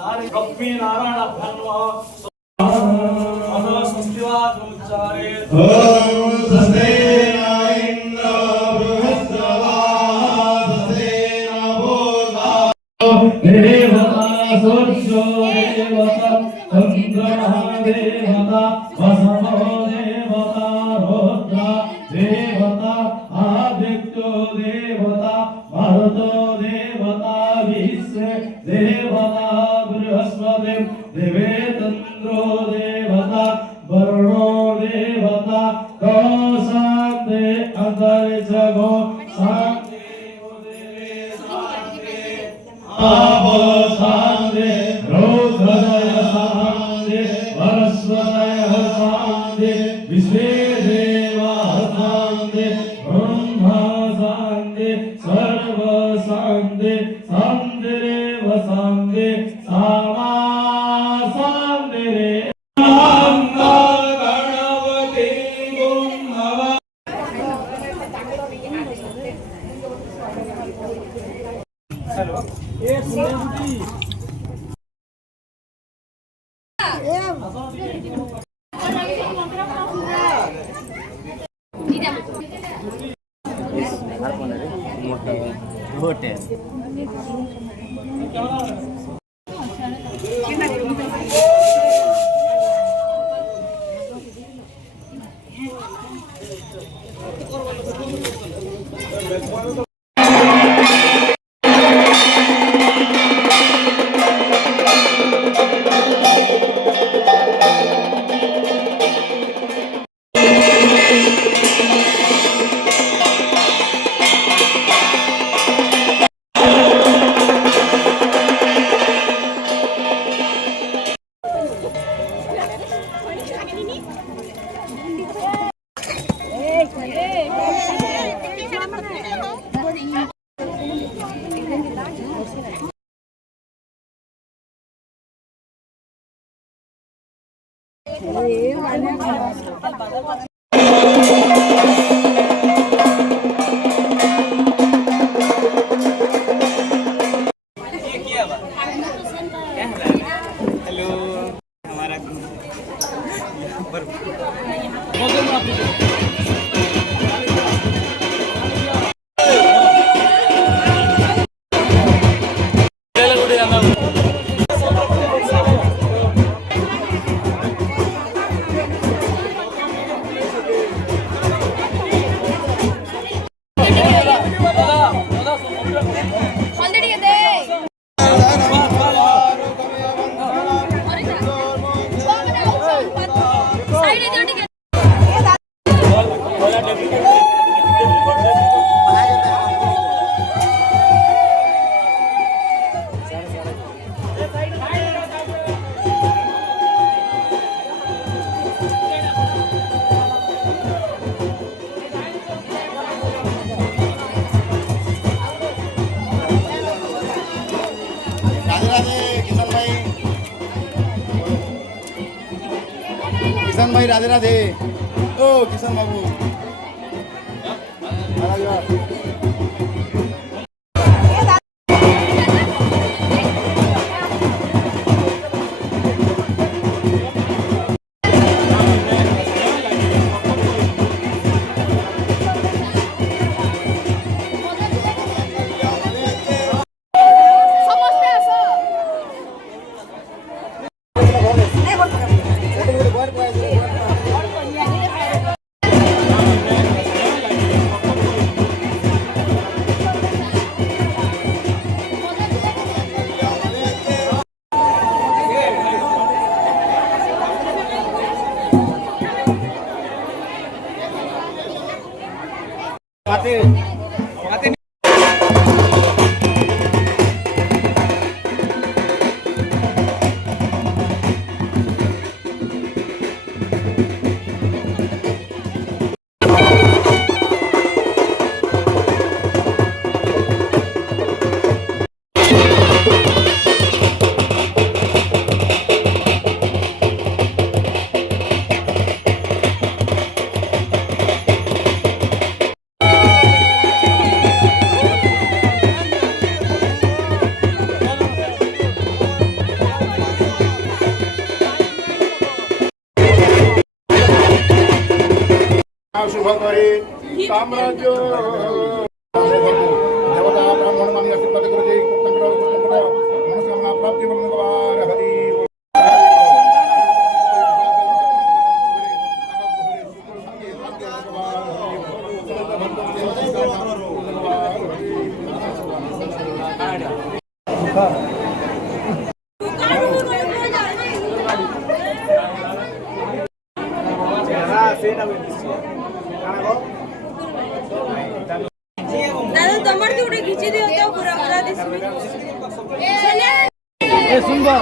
लक्ष्मी नारायणाभ्यान्नमः अथ संस्कृताचार्ये ओम स्वस्ति इन्द्रो बृहस्पति नभोगा देवता सूर्यो देवता चन्द्रः देवता वसवो देवता रुद्र देवता आदित्यो देवता मरुतो देवता विश्व देवता बृहस्पति देवेन्द्रो देवता वरुणो देवता गो शान्ति अन्तरिक्षगो शान्ति आपो शान्ति रुद्रदय शान्ति वरस्वतय शान्ति विश्वे देवा शान्ति ब्रह्मा शान्ति सर्व शान्ति शान्तिरेव शान्ति सामा शान्तिरेव किसान भाई राधे राधे। ओ किसान बाबू शुभकरे साम्राज्य देवता ब्राह्मण मानी आशीर्वाद करू जय मनोकामना प्राप्ती भगवान हरी दादा तमर तेवढे खिची दे होते पुरा पुरा दिसली ए सुन बा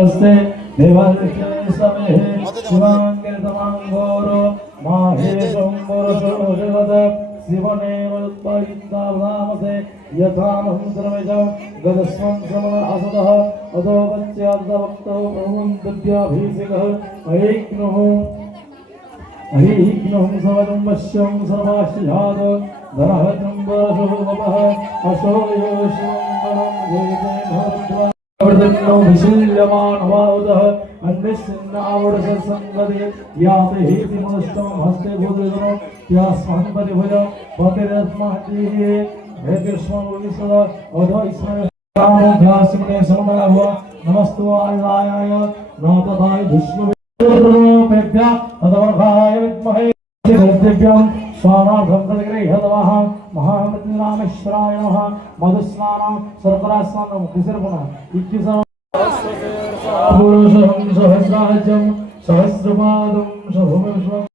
नमस्ते देवालये समे शिवांगेतमांगोरो माहेशं मोरसो जगद शिवनेव उत्परितावधामसे यथा मंत्रमेजं गदस्वं समन असदः अदो वच्यार्धवक्तो प्रमुन्दद्याभिषेकः ऐक्नुः अहिग्नुं समदं वश्यं सर्वाश्रयाद धरहतं वरसोवपः अशोयो शिवं जयते भरद्वा वर्धन्नो विशील्यमानवाउदः अन्विष्णावडसंगदे याते हेति मनुष्टं हस्ते भूतनो यास्मन् परिभुज पतिरस्महतिः हेतिस्मं विसद अधो ईश्वर रामघासिने समनः नमस्तु आयुराय नाथाय विष्णुपेभ्य अधवर्घाय विद्महे दिव्यं स्वानार्थं प्रतिगृह्यतमः महामृत्युरामेश्वराय नमः मधुस्नानं सर्वरास्नानं किसर्पणः इत्यसं पुरुषं सहस्राजं सहस्रपादं शभुमेश्वरम्